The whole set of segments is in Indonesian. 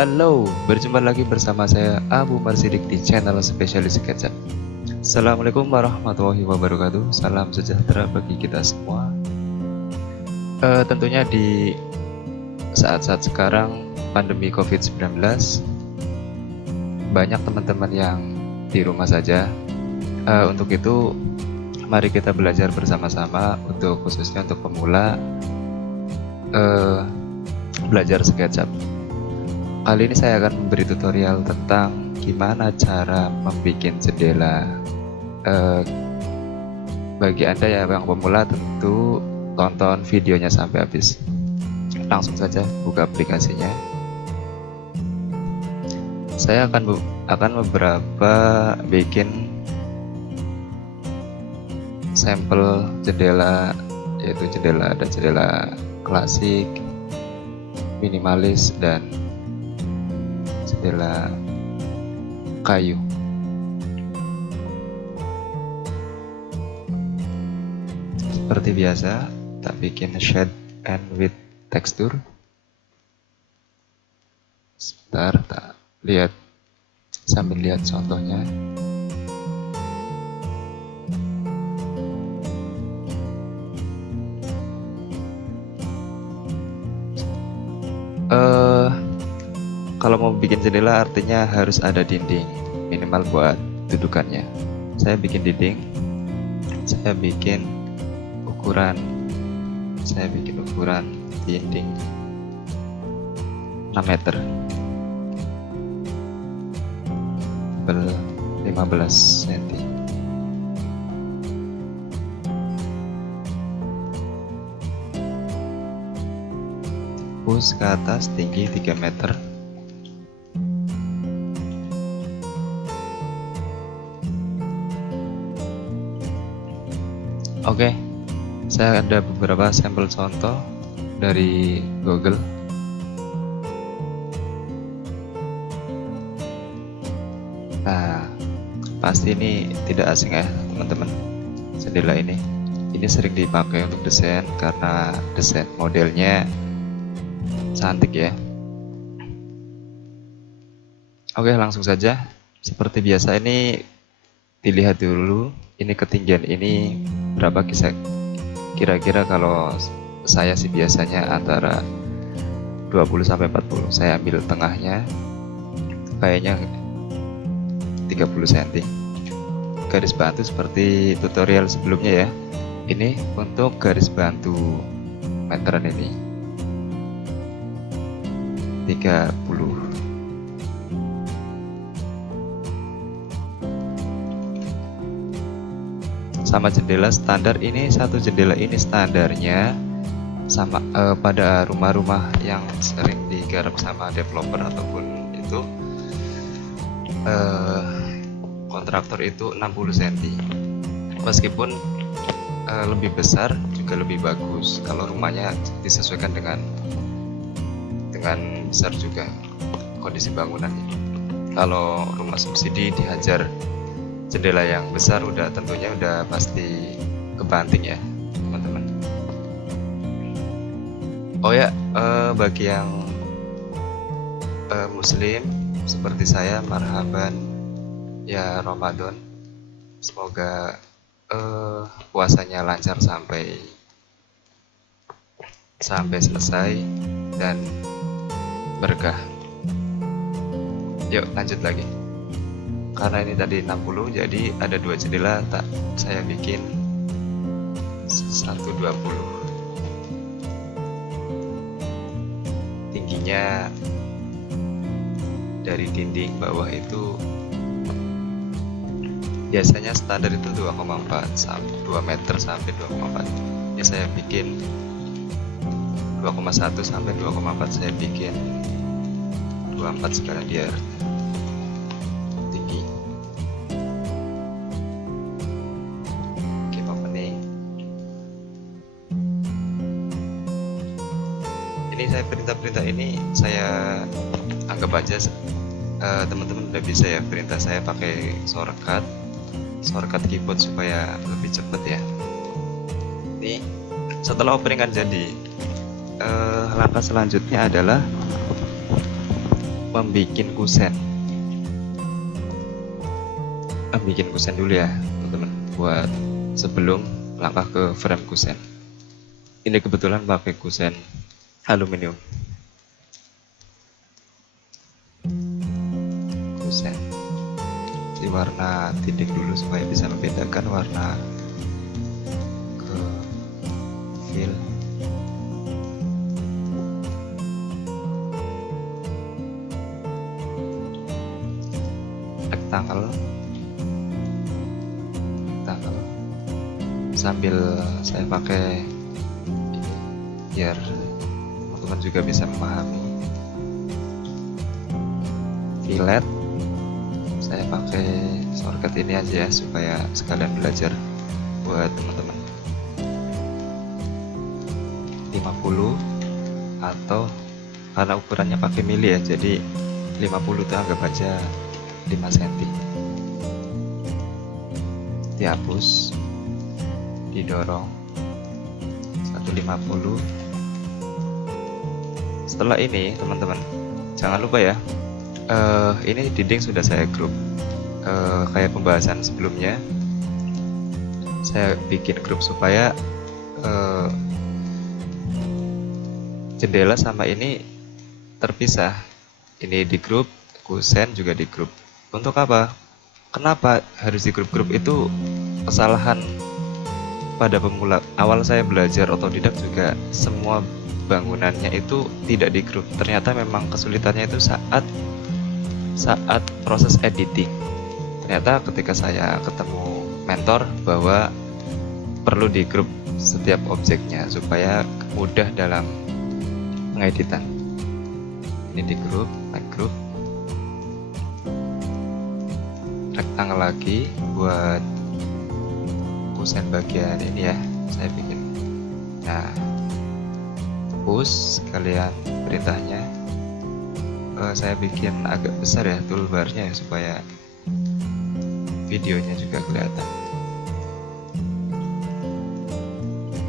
Halo, berjumpa lagi bersama saya Abu Marsidik di channel Spesialis Sketsa. Assalamualaikum warahmatullahi wabarakatuh. Salam sejahtera bagi kita semua. Tentunya di saat-saat sekarang pandemi COVID-19, banyak teman-teman yang di rumah saja. Untuk itu, mari kita belajar bersama-sama khususnya untuk pemula belajar SketchUp. Kali ini saya akan memberi tutorial tentang gimana cara membuat jendela. Bagi Anda yang pemula, tentu tonton videonya sampai habis. Langsung saja buka aplikasinya. Saya akan beberapa bikin sampel jendela, yaitu ada jendela klasik, minimalis, dan jendela kayu. Seperti biasa, tak bikin shade and with texture. Sebentar, tak lihat sambil lihat contohnya. Kalau mau bikin jendela artinya harus ada dinding minimal buat dudukannya. Saya bikin dinding, saya bikin ukuran dinding 6 meter 15 cm. Tembus ke atas tinggi 3 meter. Oke, saya ada beberapa sampel contoh dari Google. Nah, pasti ini tidak asing ya teman-teman. Jendela ini sering dipakai untuk desain karena desain modelnya cantik ya. Oke, langsung saja. Seperti biasa, ini dilihat dulu, ini ketinggian ini berapa, kira-kira kalau saya sih biasanya antara 20 sampai 40. Saya ambil tengahnya, kayaknya 30 cm. Garis bantu seperti tutorial sebelumnya ya. Ini untuk garis bantu meteran ini 30. Sama jendela standar ini, satu jendela ini standarnya sama pada rumah-rumah yang sering digarap sama developer ataupun itu kontraktor itu 60 cm. Meskipun lebih besar juga lebih bagus kalau rumahnya disesuaikan dengan besar juga kondisi bangunannya. Kalau rumah subsidi dihajar jendela yang besar, tentunya udah pasti kebanting ya teman-teman. Oh ya, bagi yang muslim seperti saya, marhaban ya Ramadan. Semoga puasanya lancar sampai selesai dan berkah. Yuk lanjut lagi. Karena ini tadi 60, jadi ada 2 jendela, saya bikin 120. Tingginya dari dinding bawah itu biasanya standar itu 2,4 2 meter sampai 2,4. Ya saya bikin 2,1 sampai 2,4, saya bikin 24 sekalian biar tinggi. Oke, opening. Ini saya perintah ini saya anggap aja teman-teman udah bisa ya perintah saya pakai shortcut keyboard supaya lebih cepat ya. Ini setelah opening kan jadi, langkah selanjutnya adalah membuat kusen. Bikin kusen dulu ya teman-teman, buat sebelum langkah ke frame kusen. Ini kebetulan pakai kusen aluminium. Kusen di warna dinding dulu supaya bisa membedakan warna ke fill. Rectangle sambil saya pakai ini biar teman-teman juga bisa memahami. Fillet saya pakai shortcut ini aja ya supaya sekalian belajar buat teman-teman. 50 atau karena ukurannya pakai mili ya, jadi 50 itu anggap aja 5 cm. Dihapus, didorong 150. Setelah ini teman-teman jangan lupa ya, ini dinding sudah saya grup. Kayak pembahasan sebelumnya, saya bikin grup supaya jendela sama ini terpisah. Ini di grup, kusen juga di grup. Untuk apa? Kenapa harus di grup-grup? Itu kesalahan pada pemula. Awal saya belajar otodidak juga semua bangunannya itu tidak di grup. Ternyata memang kesulitannya itu saat proses editing. Ternyata ketika saya ketemu mentor bahwa perlu di grup setiap objeknya supaya mudah dalam pengeditan. Ini di grup, naik grup, rectangle lagi buat kusen bagian ini ya, saya bikin. Nah, push sekalian perintahnya. Saya bikin agak besar ya toolbarnya ya, supaya videonya juga kelihatan.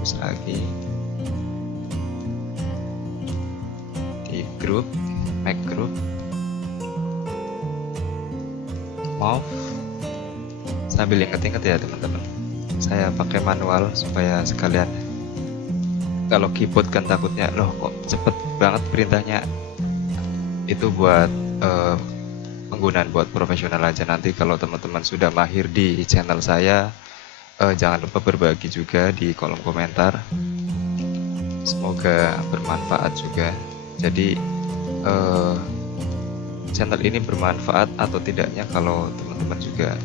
Push lagi di grup, make group, move. Sambil inget-inget ya teman-teman, saya pakai manual supaya sekalian. Kalau keyboard kan takutnya loh kok cepet banget perintahnya. Itu buat penggunaan buat profesional aja. Nanti kalau teman-teman sudah mahir di channel saya, jangan lupa berbagi juga di kolom komentar. Semoga bermanfaat juga. Jadi channel ini bermanfaat atau tidaknya kalau teman-teman juga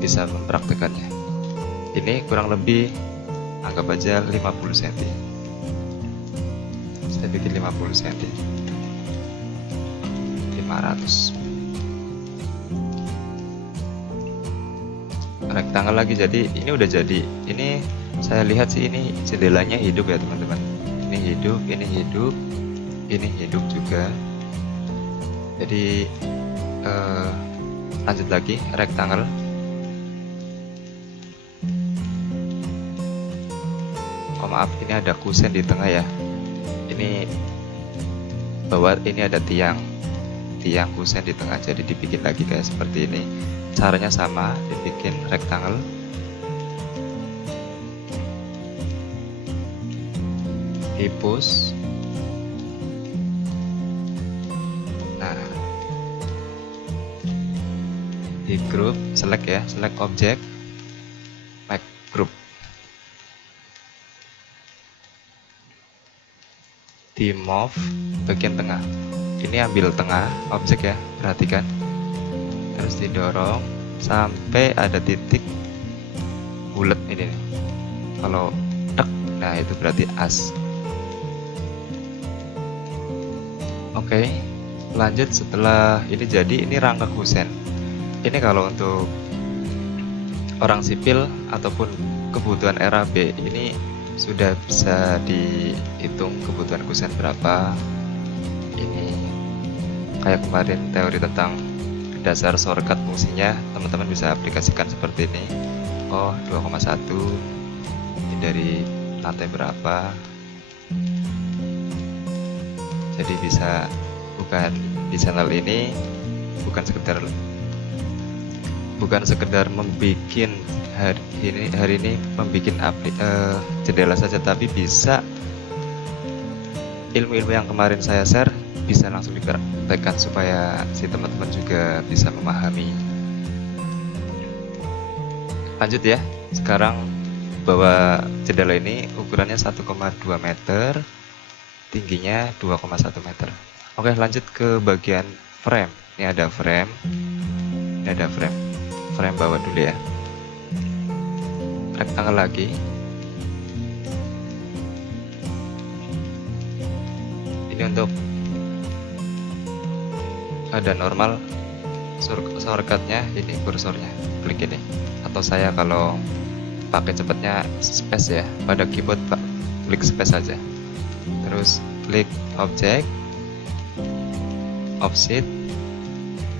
bisa mempraktekannya. Ini kurang lebih anggap aja 50 cm. Saya bikin 50 cm. 500. Rectangle lagi, jadi ini udah jadi. Ini saya lihat sih ini jendelanya hidup ya teman-teman. Ini hidup, ini hidup, ini hidup juga. Jadi lanjut lagi rectangle. Oh maaf, ini ada kusen di tengah ya. Ini bahwa ini ada tiang kusen di tengah, jadi dibikin lagi kayak seperti ini. Caranya sama, dibikin rectangle. Hipus. Nah, di group, select ya, select object, make group. Di move bagian tengah. Ini ambil tengah objek ya, perhatikan. Terus didorong sampai ada titik bulat ini nih. Kalau tek, nah itu berarti as. Oke, lanjut setelah ini jadi, ini rangka kusen. Ini kalau untuk orang sipil ataupun kebutuhan RAB, ini sudah bisa dihitung kebutuhan kusen berapa. Ini kayak kemarin teori tentang dasar shortcut fungsinya, teman-teman bisa aplikasikan seperti ini. Oh 2,1 ini dari lantai berapa, jadi bisa bukan, di channel ini bukan sekedar membikin hari ini membikin jendela saja, tapi bisa ilmu-ilmu yang kemarin saya share bisa langsung dipraktekkan supaya si teman-teman juga bisa memahami. Lanjut ya, sekarang bahwa jendela ini ukurannya 1,2 meter, tingginya 2,1 meter. Oke, lanjut ke bagian frame. Ini ada frame, frame bawah dulu ya, rectangle lagi. Ini untuk ada normal shortcutnya, ini kursornya, klik ini, atau saya kalau pakai cepatnya space ya, pada keyboard Pak klik space saja, terus klik object, offset.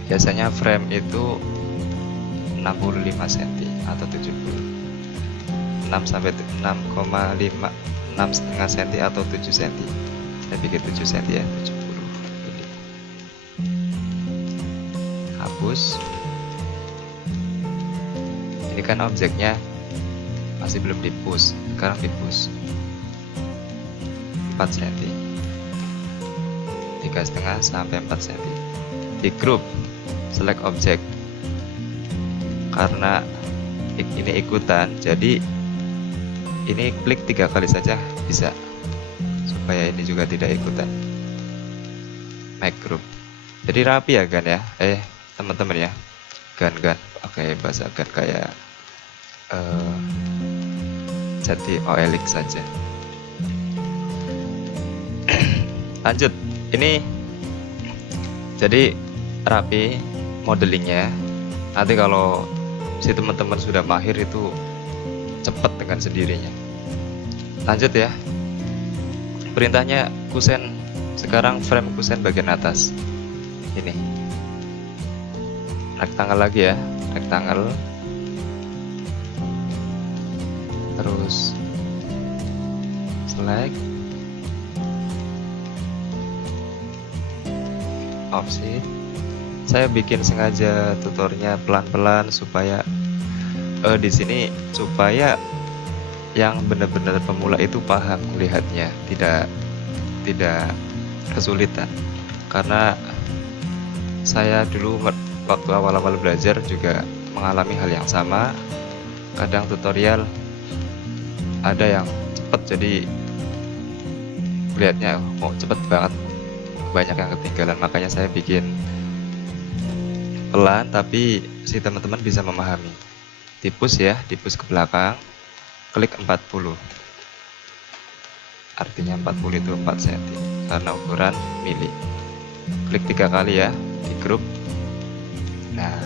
Biasanya frame itu 65 cm atau 70, 6 sampai 6,5, 6,5 cm atau 7 cm. Saya bikin 7 cm ya, 70 ini. Hapus. Ini kan objeknya masih belum di push, sekarang di push 4 cm, 3,5 sampai 4 cm. Di group, select object. Karena ini ikutan, jadi ini klik 3 kali saja bisa, supaya ini juga tidak ikutan. Make group. Jadi rapi ya Gan ya, teman-teman ya, Gan pakai bahasa Gan kayak jadi OLX saja. Lanjut, ini jadi rapi modelingnya. Nanti kalau si teman-teman sudah mahir itu cepat dengan sendirinya. Lanjut ya, perintahnya kusen. Sekarang frame kusen bagian atas ini, rectangle lagi ya, rectangle, terus select, offset. Saya bikin sengaja tutornya pelan-pelan supaya di sini supaya yang benar-benar pemula itu paham melihatnya, tidak kesulitan. Karena saya dulu waktu awal-awal belajar juga mengalami hal yang sama. Kadang tutorial ada yang cepat, jadi lihatnya cepet banget, banyak yang ketinggalan. Makanya saya bikin pelan tapi si teman-teman bisa memahami. Di push ya, di push ke belakang, klik 40. Artinya 40 itu 4 cm karena ukuran mili. Klik 3 kali ya, di group. Nah,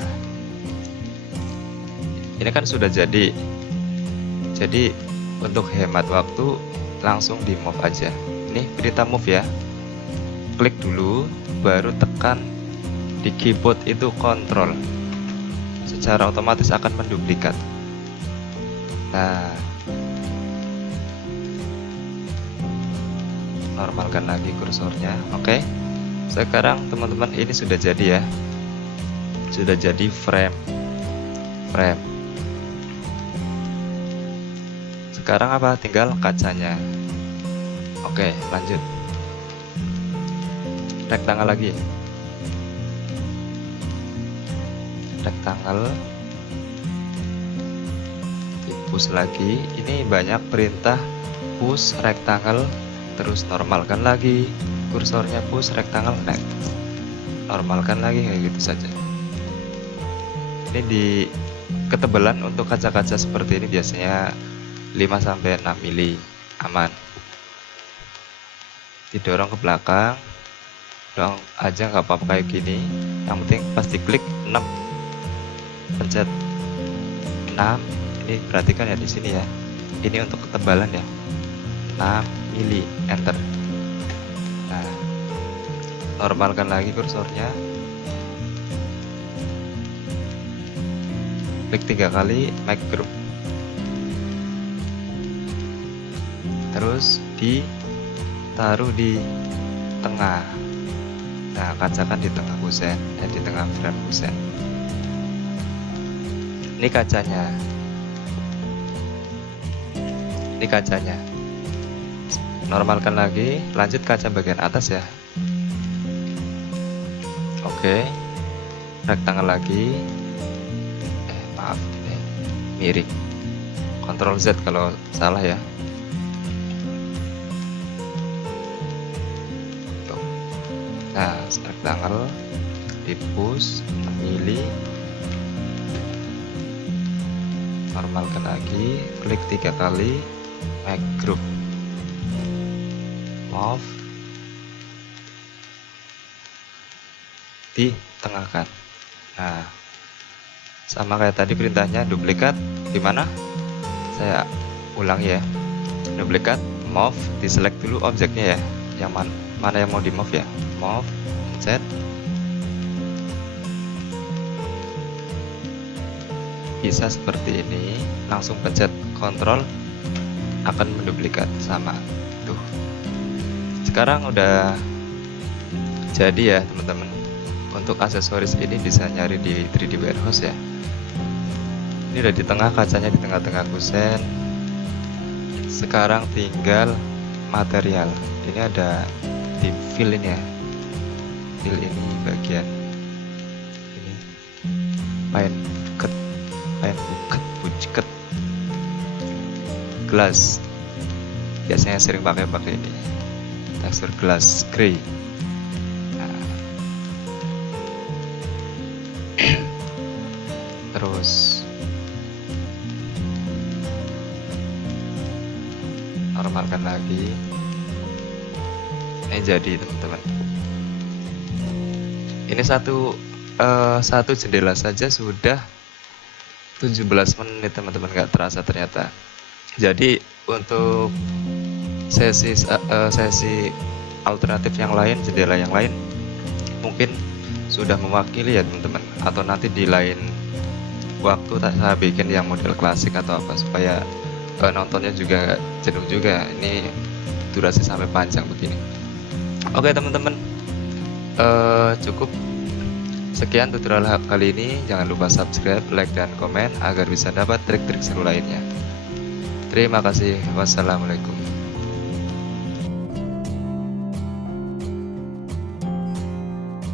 ini kan sudah jadi. Jadi untuk hemat waktu langsung di move aja. Ini perintah move ya. Klik dulu, baru tekan di keyboard itu kontrol, secara otomatis akan menduplikat. Nah, normalkan lagi kursornya. Oke, sekarang teman-teman ini sudah jadi ya, sudah jadi frame. Sekarang apa? Tinggal kacanya. Oke, lanjut. Rectangle lagi, rectangle, di push lagi. Ini banyak perintah push, rectangle, terus normalkan lagi kursornya, push, rectangle, normalkan lagi, kayak gitu saja. Ini di ketebalan untuk kaca-kaca seperti ini biasanya 5-6 mili, aman. Didorong ke belakang, dorong aja nggak apa-apa kayak gini. Yang penting pasti klik 6, pencet 6. Ini perhatikan ya di sini ya, ini untuk ketebalan ya, 6 mili, enter. Nah, normalkan lagi kursornya, klik 3 kali, make group, terus ditaruh di tengah. Nah, kaca kan di tengah kusen, di tengah frame kusen. Ini kacanya. Ini kacanya. Normalkan lagi, lanjut kaca bagian atas ya. Oke. Rectangle lagi. Maaf, miring. Ctrl Z kalau salah ya. Nah, rectangle di push, memilih, normalkan lagi, klik 3 kali, make group, move, ditengahkan. Nah, sama kayak tadi perintahnya, duplikat gimana? Saya ulang ya. Duplikat, move, diselect dulu objeknya ya. Yang mana yang mau di move ya? Move, pencet. Bisa seperti ini, langsung pencet Ctrl akan menduplikat sama. Tuh. Sekarang udah jadi ya, teman-teman. Untuk aksesoris ini bisa nyari di 3D Warehouse ya. Ini udah di tengah, kacanya di tengah-tengah kusen. Sekarang tinggal material. Ini ada di fill ini ya. Fill ini bagian ini. Paint bucket glass. Biasanya sering pakai ini. Tekstur glass gray. Nah. Terus normalkan lagi. Ini jadi teman-teman. Ini satu jendela saja sudah 17 menit teman-teman, nggak terasa ternyata. Jadi untuk sesi alternatif yang lain, jendela yang lain mungkin sudah mewakili ya teman-teman, atau nanti di lain waktu saya bikin yang model klasik atau apa, supaya nontonnya juga jenuh juga. Ini durasi sampai panjang begini. Oke teman-teman, cukup sekian tutorial kali ini. Jangan lupa subscribe, like, dan komen agar bisa dapat trik-trik seru lainnya. Terima kasih. Wassalamualaikum.